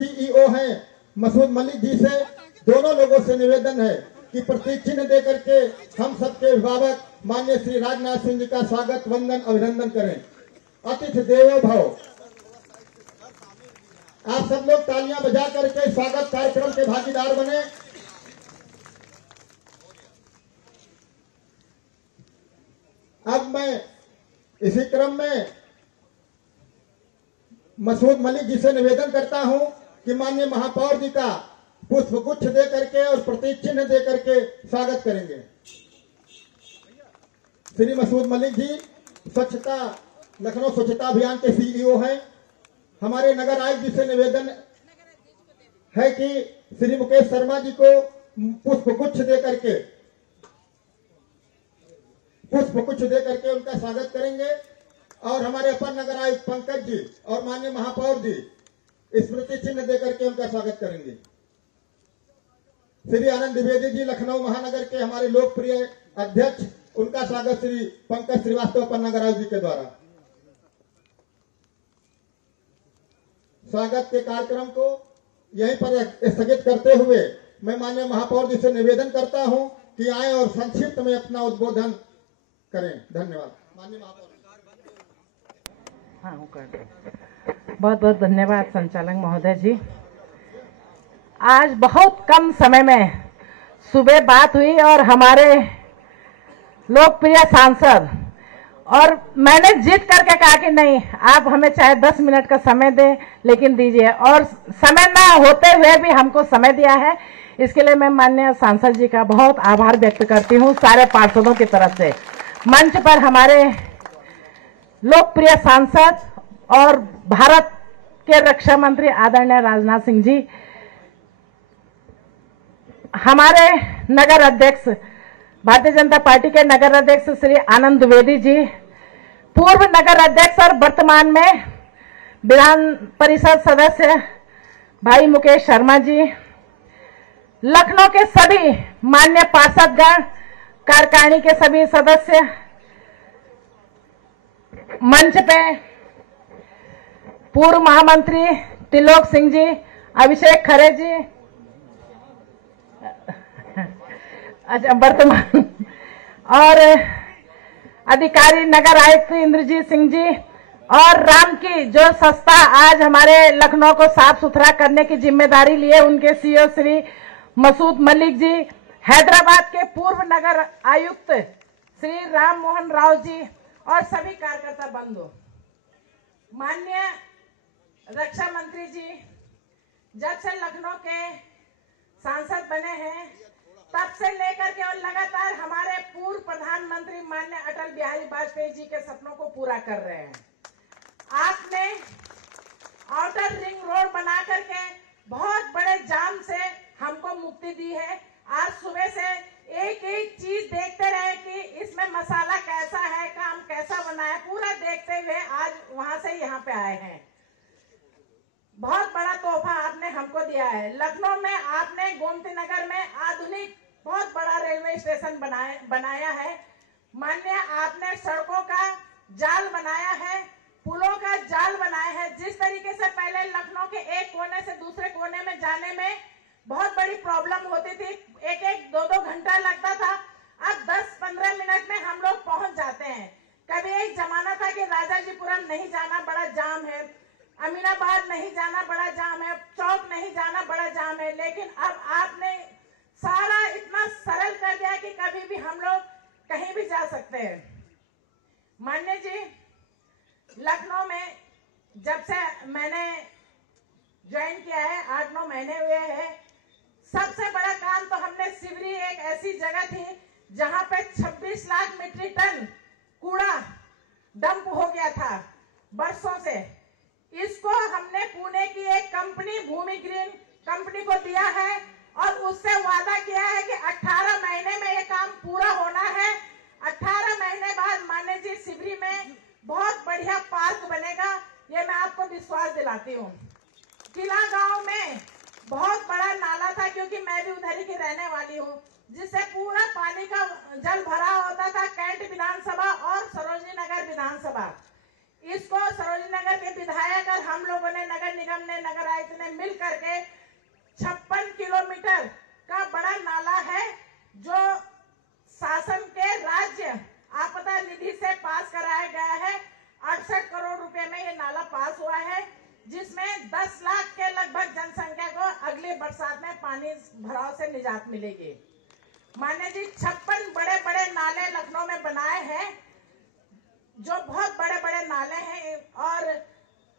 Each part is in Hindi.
सीईओ हैं मसूद मलिक जी से दोनों लोगों से निवेदन है कि प्रतीक चिन्ह दे करके हम सबके अभिभावक माननीय श्री राजनाथ सिंह जी का स्वागत वंदन अभिनंदन करें। अतिथि देवो भव। आप सब लोग तालियां बजा करके स्वागत कार्यक्रम के भागीदार बने। अब मैं इसी क्रम में मसूद मलिक जी से निवेदन करता हूं कि माननीय महापौर जी का पुष्प गुच्छ दे करके और प्रतीक चिन्ह दे करके स्वागत करेंगे। श्री मसूद मलिक जी स्वच्छता लखनऊ स्वच्छता अभियान के सीईओ हैं। हमारे नगर आयुक्त जी से निवेदन है कि श्री मुकेश शर्मा जी को पुष्प गुच्छ दे करके उनका स्वागत करेंगे और हमारे अपर नगर आयुक्त पंकज जी और माननीय महापौर जी स्मृति चिन्ह दे करके उनका स्वागत करेंगे। श्री आनंद द्विवेदी जी लखनऊ महानगर के हमारे लोकप्रिय अध्यक्ष, उनका स्वागत श्री पंकज श्रीवास्तव अपर नगर आयुक्त जी के द्वारा। स्वागत के कार्यक्रम को यहीं पर स्थगित करते हुए मैं माननीय महापौर जी से निवेदन करता हूं कि आए और संक्षिप्त में अपना उद्बोधन करें। धन्यवाद। माननीय महापौर। हाँ, बहुत बहुत धन्यवाद संचालक महोदय जी। आज बहुत कम समय में सुबह बात हुई और हमारे लोकप्रिय सांसद और मैंने जिद करके कहा कि नहीं, आप हमें चाहे 10 मिनट का समय दें लेकिन दीजिए, और समय ना होते हुए भी हमको समय दिया है। इसके लिए मैं माननीय सांसद जी का बहुत आभार व्यक्त करती हूँ सारे पार्षदों की तरफ से। मंच पर हमारे लोकप्रिय सांसद और भारत के रक्षा मंत्री आदरणीय राजनाथ सिंह जी, हमारे नगर अध्यक्ष भारतीय जनता पार्टी के नगर अध्यक्ष श्री आनंद द्विवेदी जी, पूर्व नगर अध्यक्ष और वर्तमान में विधान परिषद सदस्य भाई मुकेश शर्मा जी, लखनऊ के सभी मान्य पार्षदगण, कार्यकारिणी के सभी सदस्य, मंच पे पूर्व महामंत्री त्रिलोक सिंह जी, अभिषेक खरे जी, अच्छा वर्तमान और अधिकारी नगर आयुक्त इंद्रजीत सिंह जी, और राम की जो संस्था आज हमारे लखनऊ को साफ सुथरा करने की जिम्मेदारी लिए उनके सीईओ श्री मसूद मलिक जी, हैदराबाद के पूर्व नगर आयुक्त श्री राम मोहन राव जी और सभी कार्यकर्ता बंधु, माननीय रक्षा मंत्री जी, जब से लखनऊ के सांसद बने हैं तब से लेकर के और लगातार हमारे पूर्व प्रधानमंत्री माननीय अटल बिहारी वाजपेयी जी के सपनों को पूरा कर रहे हैं। आपने आउटर रिंग रोड बना करके बहुत बड़े जाम से हमको मुक्ति दी है। आज सुबह से एक एक चीज देखते रहे कि इसमें मसाला कैसा है, काम कैसा बना है, पूरा देखते हुए आज वहां से यहाँ पे आए हैं। बहुत बड़ा तोहफा आपने हमको दिया है। लखनऊ में आपने गोमती नगर में आधुनिक बहुत बड़ा रेलवे स्टेशन बनाया है। माननीय आपने सड़कों का जाल बनाया है, पुलों का जाल बनाया है। जिस तरीके से पहले लखनऊ के एक कोने से दूसरे कोने में जाने में बहुत बड़ी प्रॉब्लम होती थी, एक 2-2 घंटा लगता था, अब 10-15 मिनट में हम लोग पहुंच जाते हैं। कभी एक जमाना था कि राजाजीपुरम नहीं जाना, बड़ा जाम है, अमीनाबाद नहीं जाना, बड़ा जाम है, चौक नहीं जाना, बड़ा जाम है, लेकिन अब आपने सारा इतना सरल कर दिया कि कभी भी हम लोग कहीं भी जा सकते हैं। मान्य जी, लखनऊ में जब से मैंने ज्वाइन किया है 8-9 महीने हुए हैं, सबसे बड़ा काम तो हमने सिवरी, एक ऐसी जगह थी जहां पे 26 लाख मीट्रिक टन कूड़ा डंप हो गया था बरसों से। इसको हमने पुणे की एक कंपनी भूमि ग्रीन कंपनी को दिया है और उससे वादा किया है कि 18 महीने में ये काम पूरा होना है। 18 महीने बाद मान्य जी सिवरी में बहुत बढ़िया पार्क बनेगा, ये मैं आपको विश्वास दिलाती हूँ। किला गांव में बहुत बड़ा नाला था, क्योंकि मैं भी उधर ही की रहने वाली हूँ, जिससे पूरा पानी का जल भरा होता था कैंट विधानसभा और सरोजनी नगर विधानसभा। इसको सरोजनी नगर के विधायक और हम लोगों ने, नगर निगम ने, नगर आयुक्त ने मिल करके 56 किलोमीटर का बड़ा नाला है जो शासन के राज्य आपदा निधि से पास कराया गया है। 68 करोड़ रुपए में ये नाला पास हुआ है, जिसमें 10 लाख के लगभग जनसंख्या को अगले बरसात में पानी भराव से निजात मिलेगी। मान्य जी 56 बड़े बड़े नाले लखनऊ में बनाए हैं, जो बहुत बड़े बड़े नाले हैं, और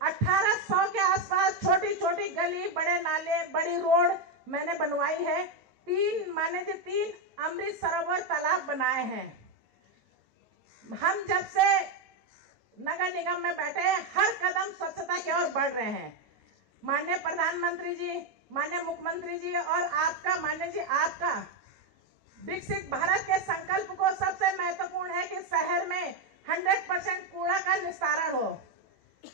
1800 के आसपास छोटी छोटी गली, बड़े नाले, बड़ी रोड मैंने बनवाई है। 3 अमृत सरोवर तालाब बनाए हैं। हम जब से नगर निगम में बैठे हैं, हर कदम स्वच्छता की ओर बढ़ रहे हैं। माननीय प्रधानमंत्री जी, माननीय मुख्यमंत्री जी और आपका, माननीय जी आपका विकसित भारत के संकल्प को सबसे महत्वपूर्ण है कि शहर में 100% कूड़ा का निस्तारण हो।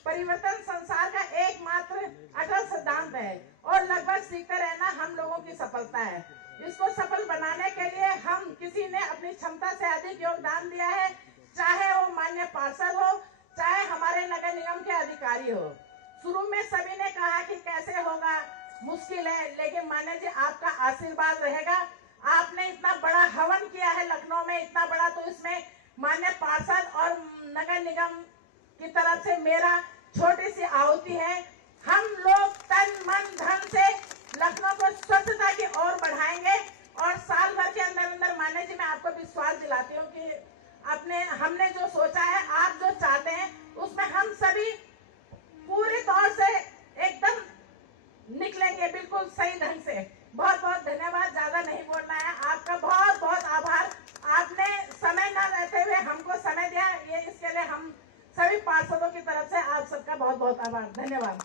परिवर्तन संसार का एकमात्र अटल सिद्धांत है और लगभग सीखते रहना हम लोगों की सफलता है। इसको सफल बनाने के लिए हम किसी ने अपनी क्षमता से अधिक योगदान दिया है, चाहे वो माननीय पार्षद हो, चाहे हमारे नगर निगम के अधिकारी हो। शुरू में सभी ने कहा कि कैसे होगा, मुश्किल है, लेकिन मान्य जी आपका आशीर्वाद रहेगा। आपने इतना बड़ा हवन किया है लखनऊ में, इतना बड़ा, तो इसमें माननीय पार्षद और नगर निगम की तरफ से मेरा छोटी सी आहुति है। हम लोग तन मन धन से लखनऊ को स्वच्छता की ओर बढ़ाएंगे और साल भर के अंदर अंदर, मान्य जी मैं आपको विश्वास दिलाती हूँ कि हमने जो सोचा है, आप जो चाहते हैं, उसमें हम सभी पूरे तौर से एकदम निकलेंगे, बिल्कुल सही ढंग से। बहुत बहुत धन्यवाद, ज्यादा नहीं बोलना है। आपका बहुत बहुत आभार, आपने समय न रहते हुए हमको समय दिया, ये इसके लिए हम सभी पार्षदों की तरफ से आप सबका बहुत बहुत आभार, धन्यवाद।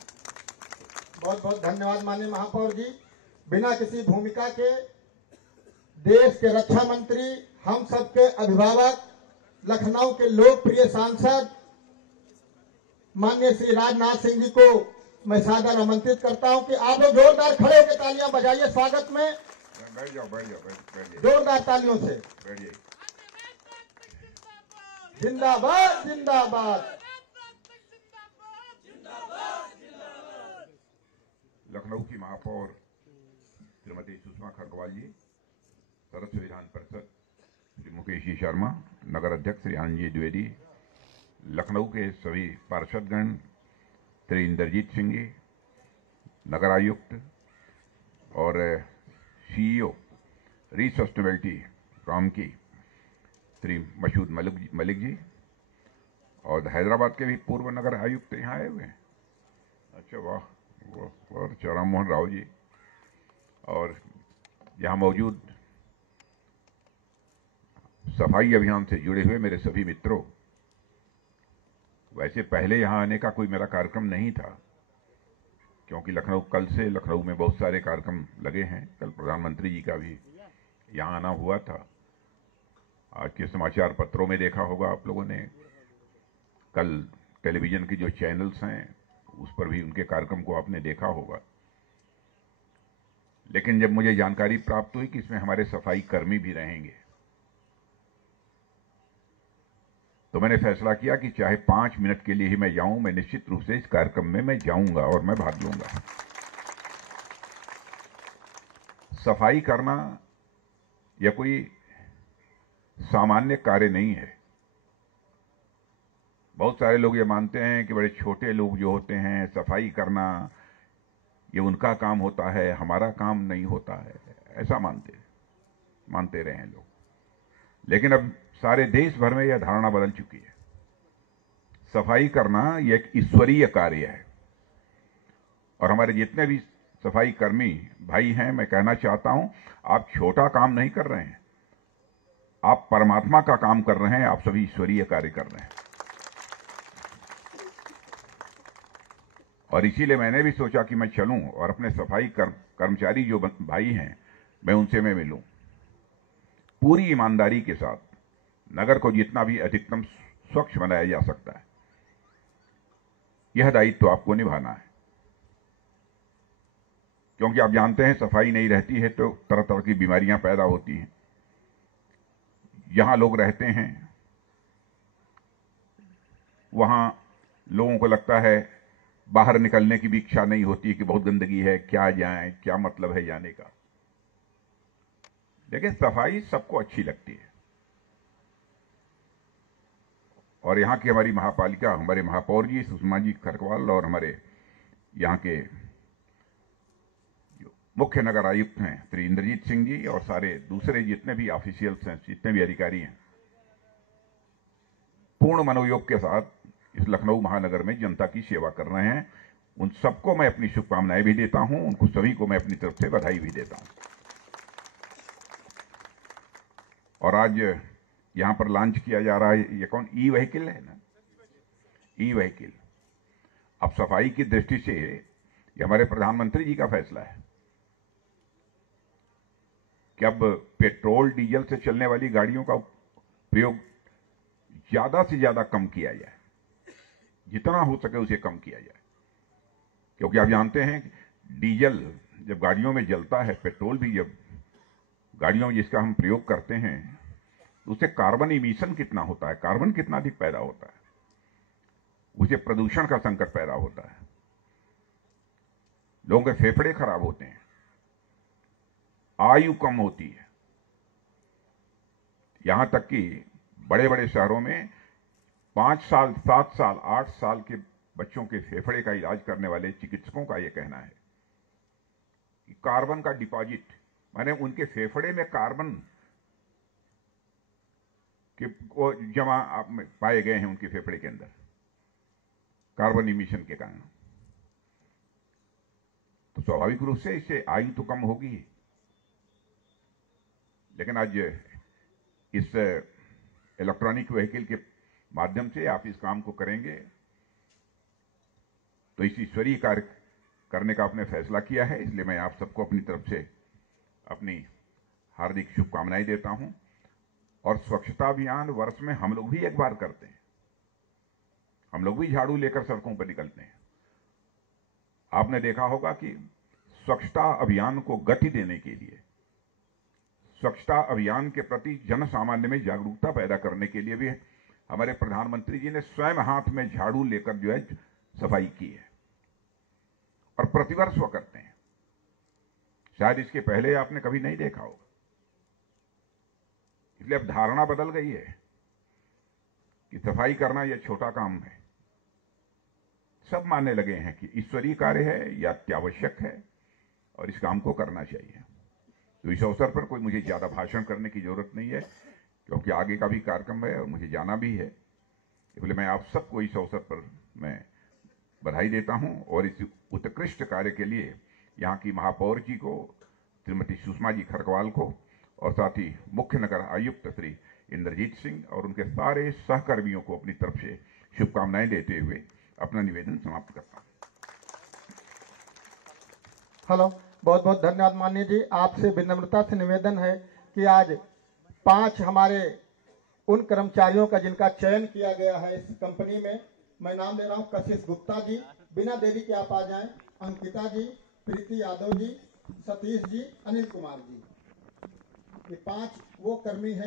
बहुत बहुत धन्यवाद माननीय महापौर जी। बिना किसी भूमिका के देश के रक्षा मंत्री, हम सबके अभिभावक, लखनऊ के लोकप्रिय सांसद माननीय श्री राजनाथ सिंह जी को मैं सादर आमंत्रित करता हूं कि आप लोग जोरदार खड़े होकर तालियां बजाइए स्वागत में। बैठ जाओ। जोरदार तालियों से बैठिए। जिंदाबाद जिंदाबाद। लखनऊ की महापौर श्रीमती सुषमा खरगवाल जी, सदस्य विधान परिषद श्री मुकेश जी शर्मा, नगर अध्यक्ष श्री आनंद जी द्विवेदी, लखनऊ के सभी पार्षदगण श्री इंद्रजीत सिंह जी, नगर आयुक्त और CEO रीसस्टेनेबिलिटी राम की श्री मसूद मलिक जी, और हैदराबाद के भी पूर्व नगर आयुक्त यहाँ आए हुए हैं। अच्छा वाह, और राम मोहन राव जी, और यहाँ मौजूद सफाई अभियान से जुड़े हुए मेरे सभी मित्रों। वैसे पहले यहाँ आने का कोई मेरा कार्यक्रम नहीं था, क्योंकि कल से लखनऊ में बहुत सारे कार्यक्रम लगे हैं। कल प्रधानमंत्री जी का भी यहाँ आना हुआ था। आज के समाचार पत्रों में देखा होगा आप लोगों ने, कल टेलीविजन की जो चैनल्स हैं उस पर भी उनके कार्यक्रम को आपने देखा होगा। लेकिन जब मुझे जानकारी प्राप्त हुई कि इसमें हमारे सफाई कर्मी भी रहेंगे, तो मैंने फैसला किया कि चाहे 5 मिनट के लिए ही मैं जाऊं, मैं निश्चित रूप से इस कार्यक्रम में मैं जाऊंगा और मैं भाग लूंगा। सफाई करना यह कोई सामान्य कार्य नहीं है। बहुत सारे लोग ये मानते हैं कि बड़े छोटे लोग जो होते हैं, सफाई करना ये उनका काम होता है, हमारा काम नहीं होता है, ऐसा मानते रहे हैं लोग। लेकिन अब सारे देश भर में यह धारणा बदल चुकी है। सफाई करना यह एक ईश्वरीय कार्य है, और हमारे जितने भी सफाई कर्मी भाई हैं, मैं कहना चाहता हूं, आप छोटा काम नहीं कर रहे हैं, आप परमात्मा का काम कर रहे हैं, आप सभी ईश्वरीय कार्य कर रहे हैं। और इसीलिए मैंने भी सोचा कि मैं चलूं और अपने सफाई कर्मचारी जो भाई हैं, मैं उनसे मिलूं। पूरी ईमानदारी के साथ नगर को जितना भी अधिकतम स्वच्छ बनाया जा सकता है, यह दायित्व तो आपको निभाना है। क्योंकि आप जानते हैं, सफाई नहीं रहती है तो तरह तरह की बीमारियां पैदा होती हैं। यहां लोग रहते हैं, वहां लोगों को लगता है बाहर निकलने की भी इच्छा नहीं होती कि बहुत गंदगी है, क्या जाएं, क्या मतलब है जाने का। लेकिन सफाई सबको अच्छी लगती है। और यहां की हमारी महापालिका, हमारे महापौर जी सुषमा जी खरकवाल और हमारे यहां के मुख्य नगर आयुक्त हैं श्री इंद्रजीत सिंह जी और सारे दूसरे जितने भी ऑफिशियल्स हैं, जितने भी अधिकारी हैं, पूर्ण मनोयोग के साथ इस लखनऊ महानगर में जनता की सेवा कर रहे हैं। उन सबको मैं अपनी शुभकामनाएं भी देता हूं, उनको सभी को मैं अपनी तरफ से बधाई भी देता हूं। और आज यहां पर लॉन्च किया जा रहा है, ये कौन ई व्हीकल है ना, ई व्हीकल। अब सफाई की दृष्टि से ये हमारे प्रधानमंत्री जी का फैसला है कि अब पेट्रोल डीजल से चलने वाली गाड़ियों का प्रयोग ज्यादा से ज्यादा कम किया जाए, जितना हो सके उसे कम किया जाए। क्योंकि आप जानते हैं डीजल जब गाड़ियों में जलता है, पेट्रोल भी जब गाड़ियों में जिसका हम प्रयोग करते हैं, तो उससे कार्बन इमिशन कितना होता है, कार्बन कितना अधिक पैदा होता है, उसे प्रदूषण का संकट पैदा होता है, लोगों के फेफड़े खराब होते हैं, आयु कम होती है। यहां तक कि बड़े बड़े शहरों में 5 साल, 7 साल, 8 साल के बच्चों के फेफड़े का इलाज करने वाले चिकित्सकों का यह कहना है कि कार्बन का डिपॉजिट, माने उनके फेफड़े में कार्बन के वो जमा पाए गए हैं उनके फेफड़े के अंदर कार्बन इमिशन के कारण। तो स्वाभाविक रूप से इससे आयु तो कम होगी ही। लेकिन आज इस इलेक्ट्रॉनिक व्हीकल के माध्यम से आप इस काम को करेंगे तो इस ईश्वरीय कार्य करने का आपने फैसला किया है, इसलिए मैं आप सबको अपनी तरफ से अपनी हार्दिक शुभकामनाएं देता हूं। और स्वच्छता अभियान वर्ष में हम लोग भी एक बार करते हैं, हम लोग भी झाड़ू लेकर सड़कों पर निकलते हैं। आपने देखा होगा कि स्वच्छता अभियान को गति देने के लिए, स्वच्छता अभियान के प्रति जन सामान्य में जागरूकता पैदा करने के लिए भी हमारे प्रधानमंत्री जी ने स्वयं हाथ में झाड़ू लेकर जो है सफाई की है और प्रतिवर्ष वो करते हैं। शायद इसके पहले आपने कभी नहीं देखा होगा, इसलिए अब धारणा बदल गई है कि सफाई करना यह छोटा काम है। सब मानने लगे हैं कि ईश्वरीय कार्य है या अत्यावश्यक है और इस काम को करना चाहिए। तो इस अवसर पर कोई मुझे ज्यादा भाषण करने की जरूरत नहीं है, क्योंकि आगे का भी कार्यक्रम है और मुझे जाना भी है। इसलिए मैं आप सबको इस अवसर पर मैं बधाई देता हूं और इस उत्कृष्ट कार्य के लिए यहाँ की महापौर जी को, श्रीमती सुषमा जी खरकवाल को, और साथ ही मुख्य नगर आयुक्त श्री इंद्रजीत सिंह और उनके सारे सहकर्मियों को अपनी तरफ से शुभकामनाएं देते हुए अपना निवेदन समाप्त करता हूं। हेलो, बहुत बहुत धन्यवाद माननीय जी। आपसे विनम्रता से निवेदन है कि आज 5 हमारे उन कर्मचारियों का जिनका चयन किया गया है इस कंपनी में, मैं नाम ले रहा हूं कशिश गुप्ता जी, बिना देरी के आप आ जाएं, अंकिता जी, प्रीति यादव जी, सतीश जी, अनिल कुमार जी। ये 5 वो कर्मी हैं